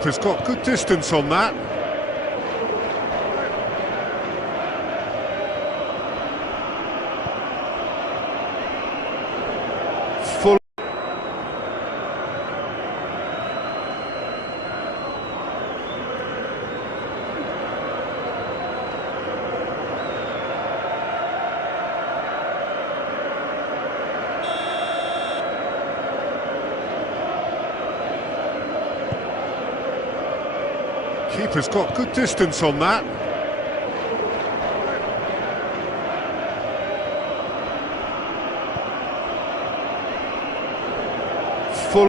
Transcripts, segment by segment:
Keeper's got good distance on that. Full. Keeper's got good distance on that. Full.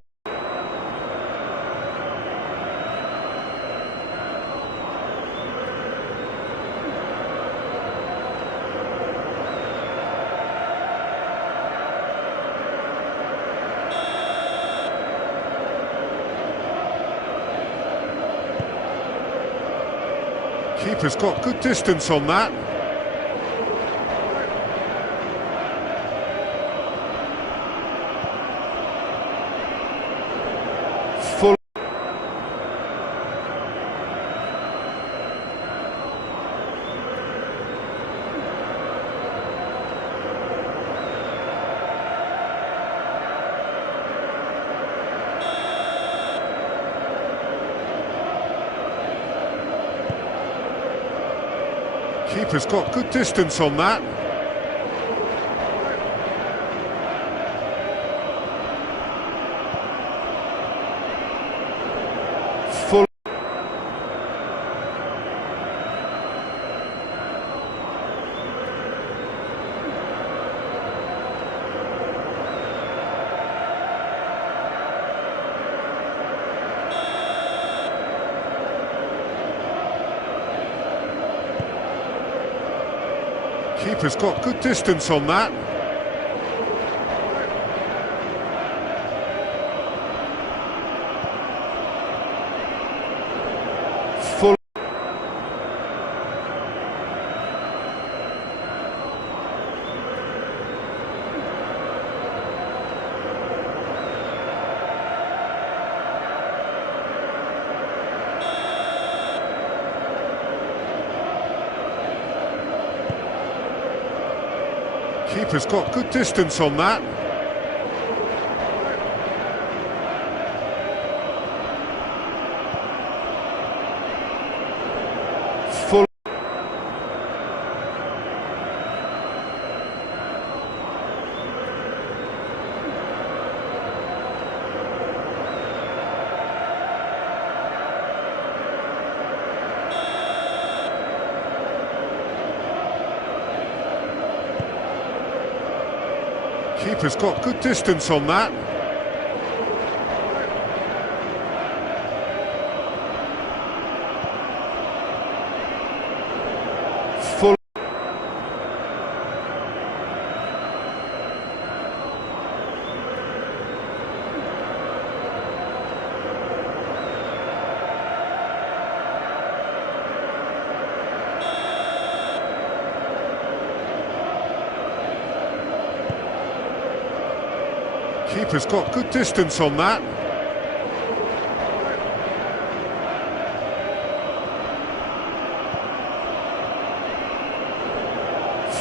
Keeper's got good distance on that. Full. Keeper's got good distance on that. Full. Keeper's got good distance on that. Full. Keeper's got good distance on that. Full. Keeper's got good distance on that. Full. Keeper's got good distance on that.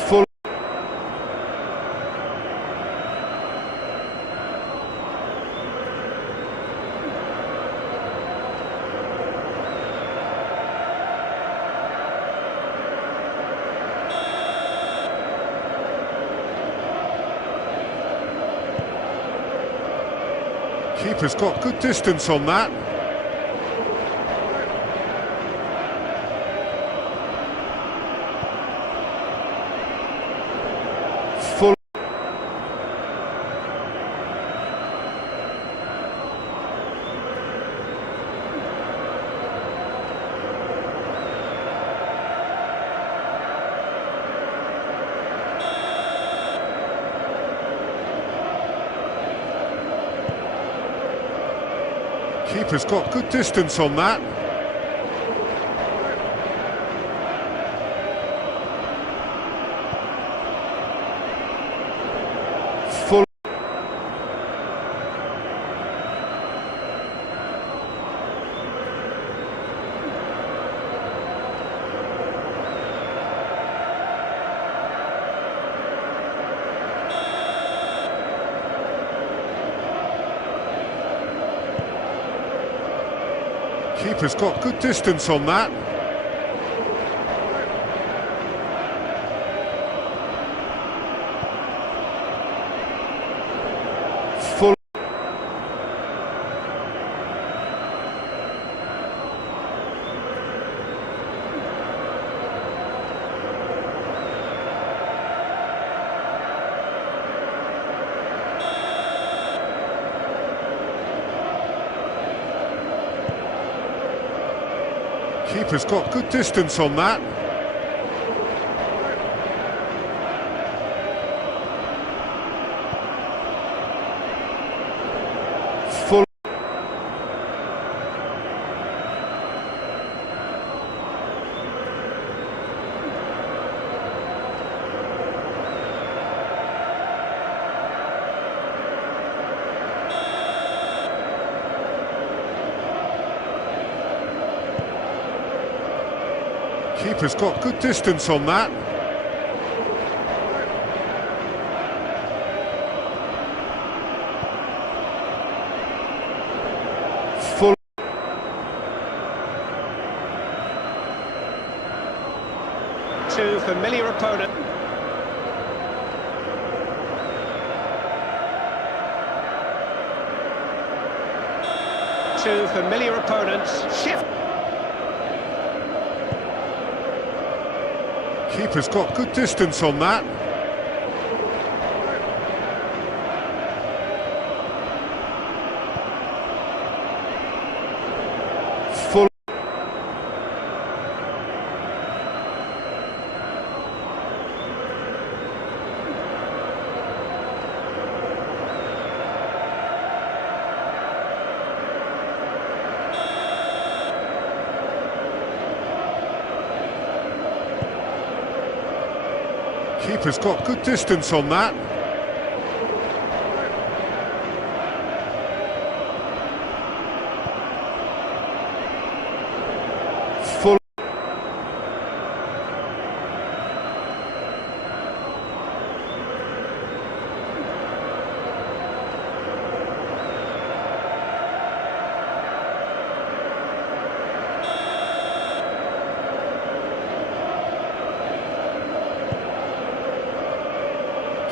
Full. Keeper's got good distance on that. Full. Keeper's got good distance on that. Full. Keeper's got good distance on that. Full. Keeper's got good distance on that. Full. Keeper's got good distance on that. Full. To familiar opponent. To familiar opponents. Shift. Keeper's got good distance on that. Full. Keeper's got good distance on that. Full.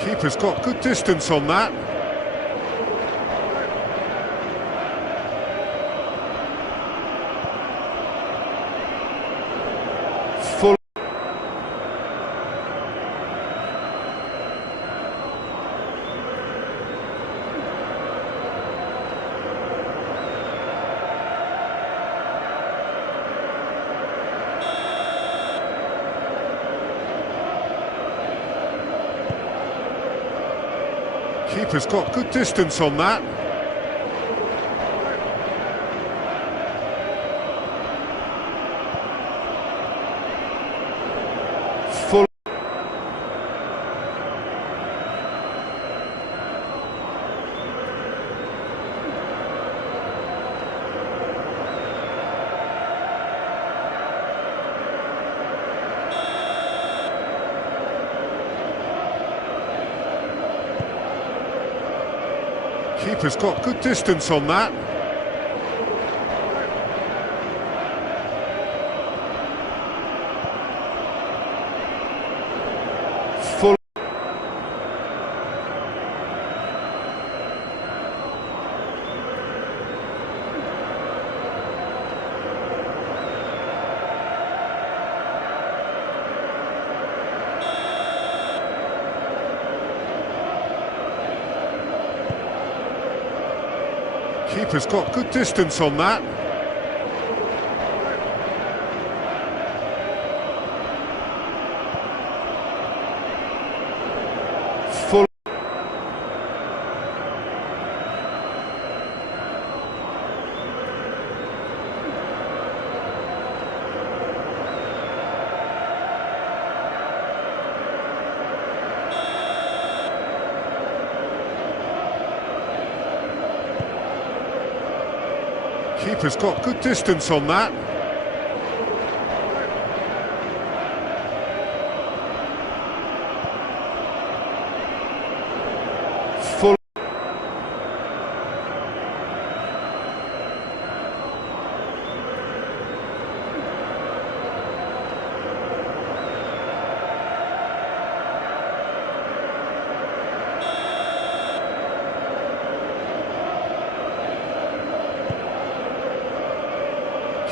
Keeper's got good distance on that. Full. Keeper's got good distance on that. Full. Keeper's got good distance on that. Full. Keeper's got good distance on that. Full. Keeper's got good distance on that. Full.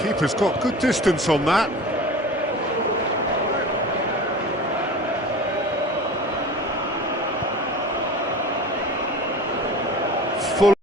Keeper's got good distance on that. Full.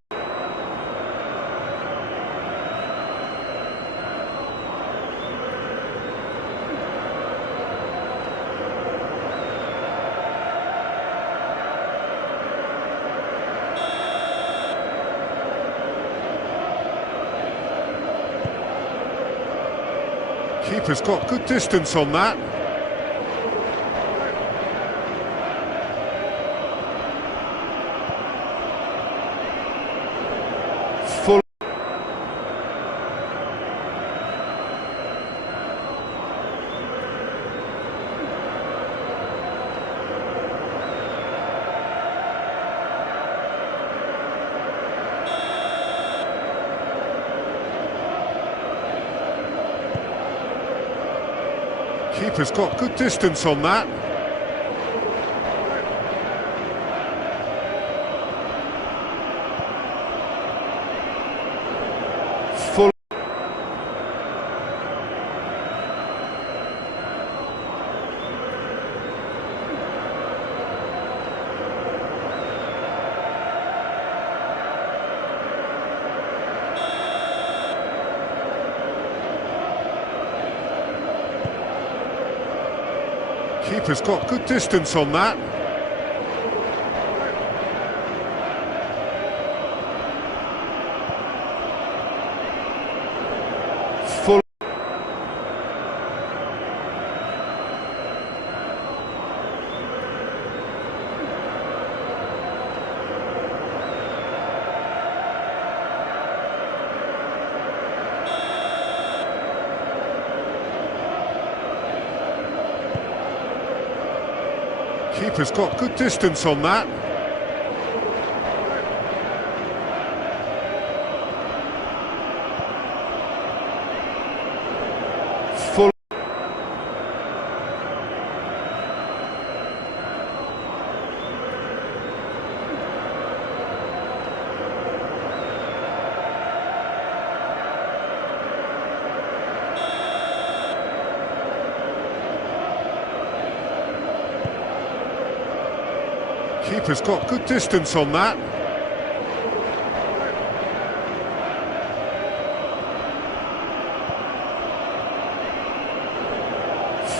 Keeper's got good distance on that. Full. Keeper's got good distance on that. Full. Keeper's got good distance on that. Full. Keeper's got good distance on that. Full. Keeper's got good distance on that.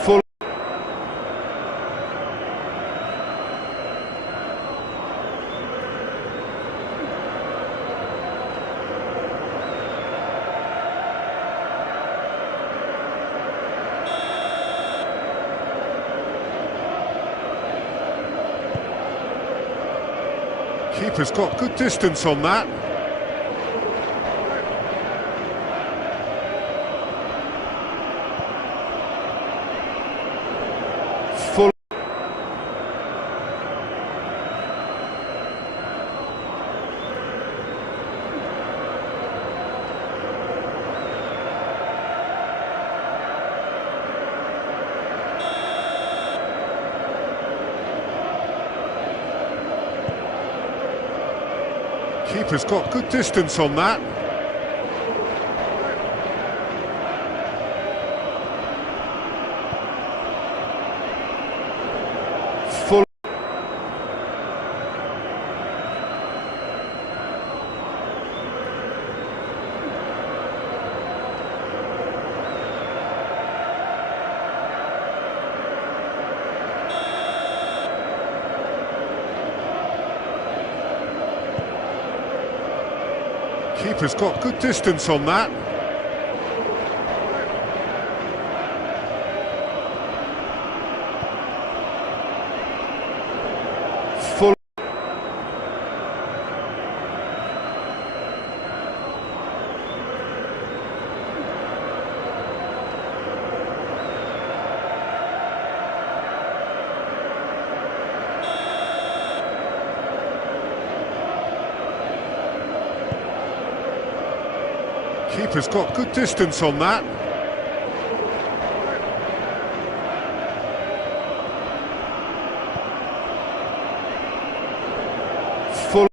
Full. Keeper's got good distance on that. Full. Keeper's got good distance on that. Full. Keeper's got good distance on that. Full. Keeper's got good distance on that. Full.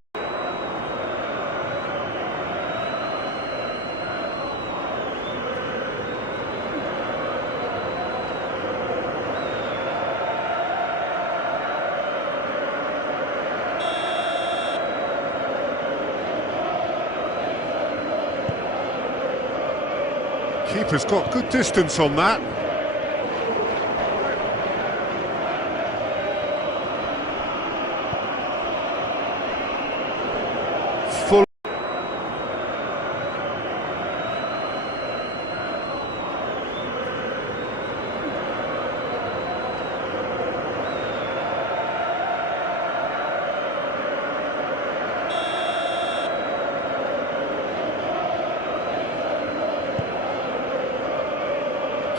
Keeper's got good distance on that. Full.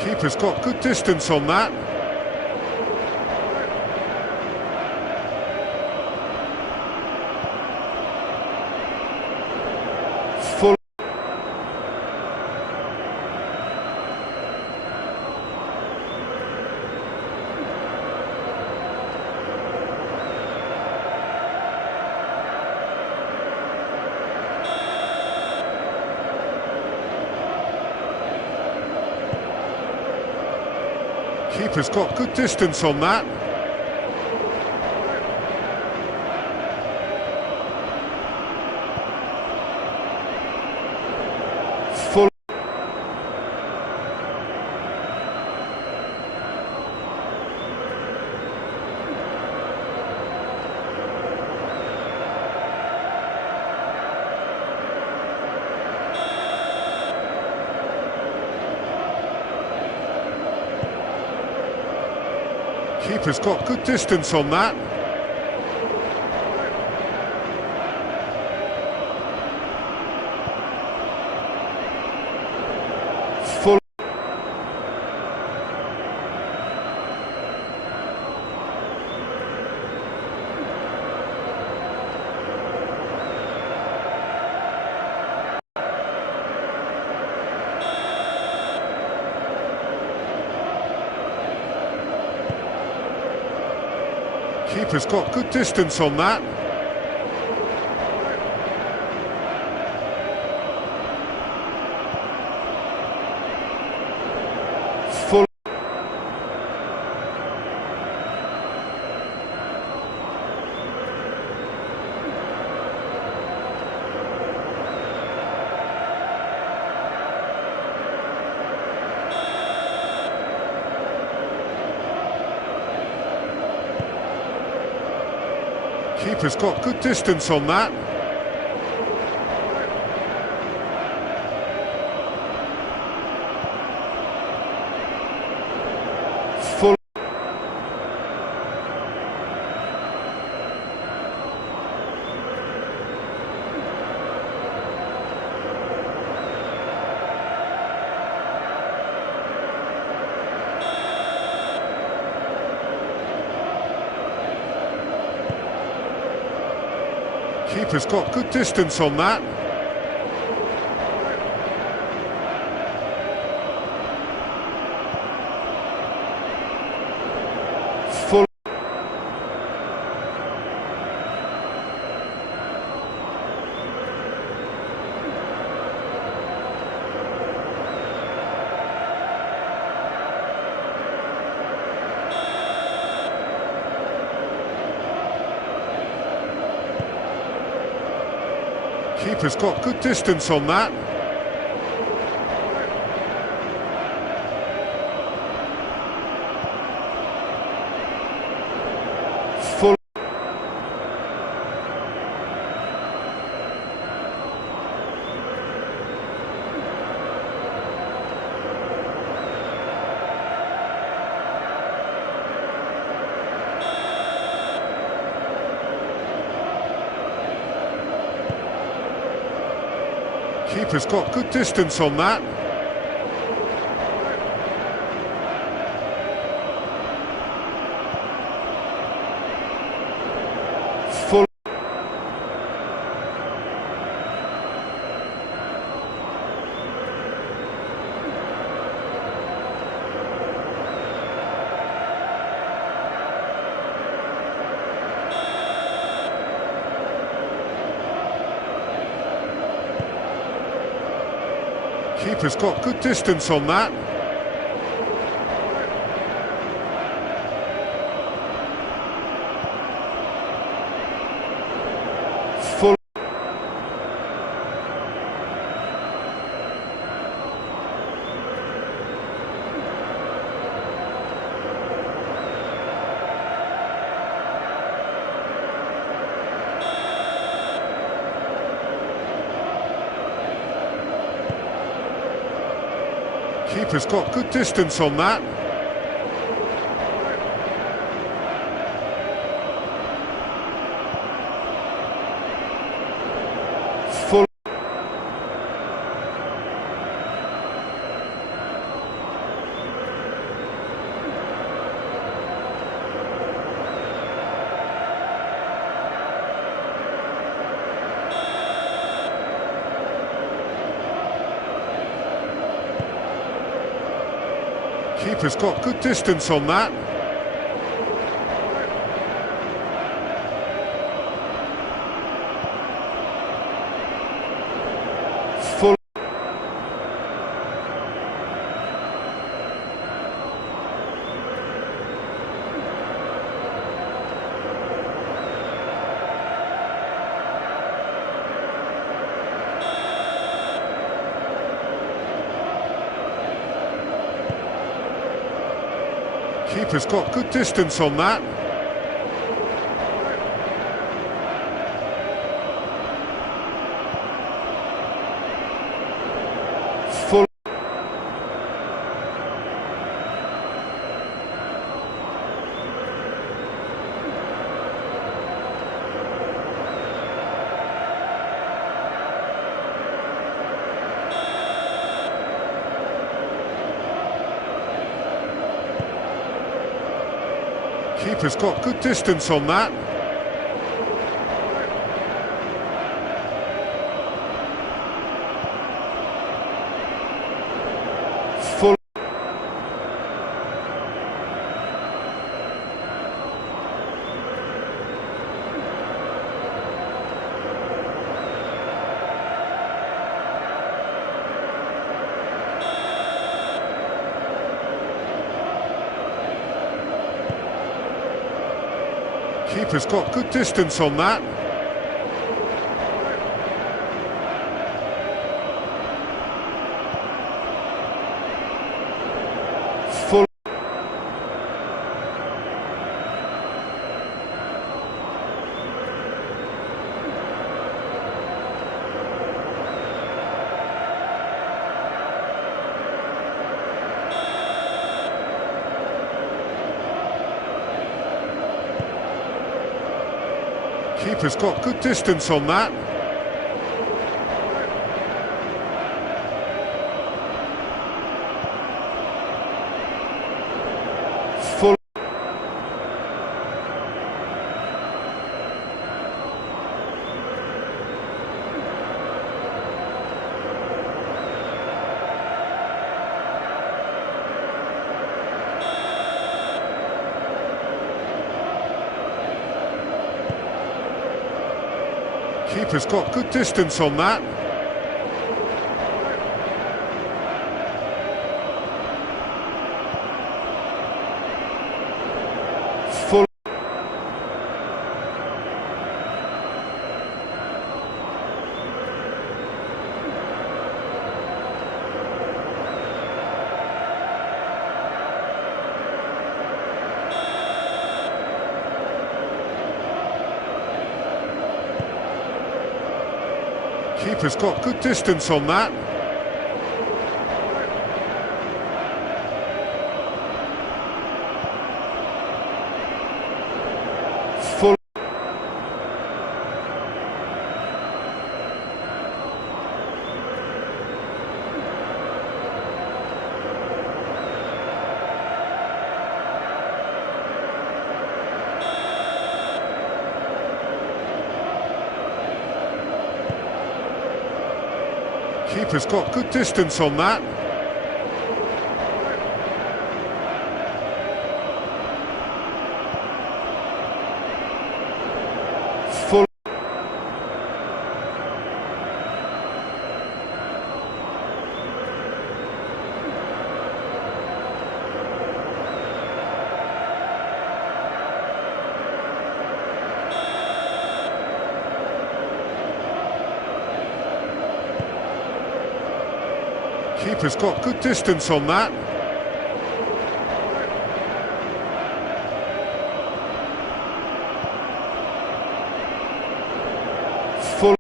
Keeper's got good distance on that. Full. Keeper's got good distance on that. Full. Keeper's got good distance on that. Full. Keeper's got good distance on that. Full. Keeper's got good distance on that. Full. Keeper's got good distance on that. Full. Keeper's got good distance on that. Full. Keeper's got good distance on that. Full. Keeper's got good distance on that. Full. Keeper's got good distance on that. Full. Keeper's got good distance on that. Full. Keeper's got good distance on that. Full. Keeper's got good distance on that. Full. Keeper's got good distance on that. Full. Keeper's got good distance on that. Full. Keeper's got good distance on that. Full. Keeper's got good distance on that. Full. Keeper's got good distance on that. Full. Keeper's got good distance on that. Full.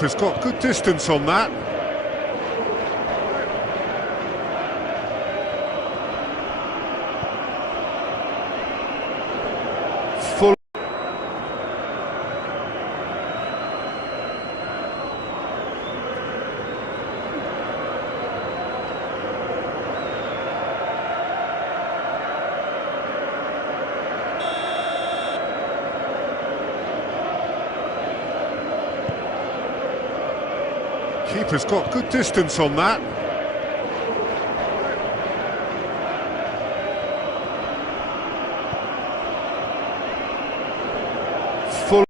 Keeper's got good distance on that. Full. Keeper's got good distance on that. Full.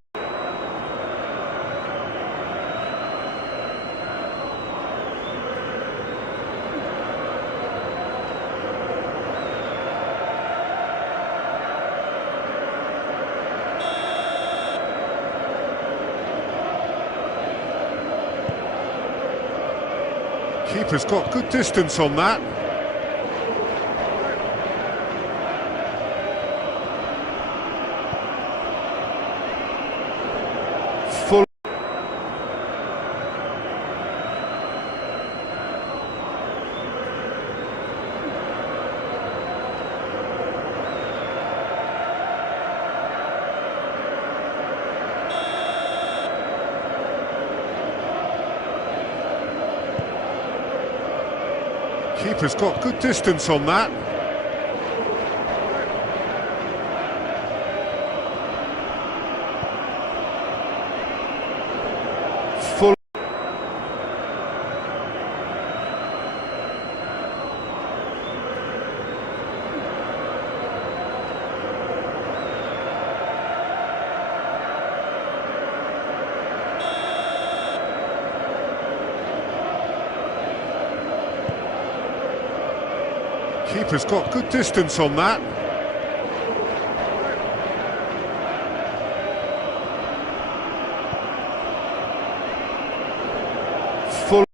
Keeper's got good distance on that. Full. Keeper's got good distance on that. Full. Keeper's got good distance on that. Full.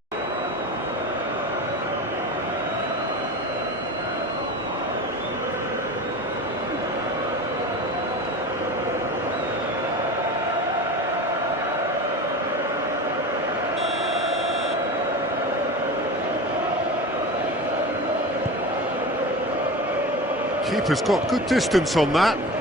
Keeper's got good distance on that.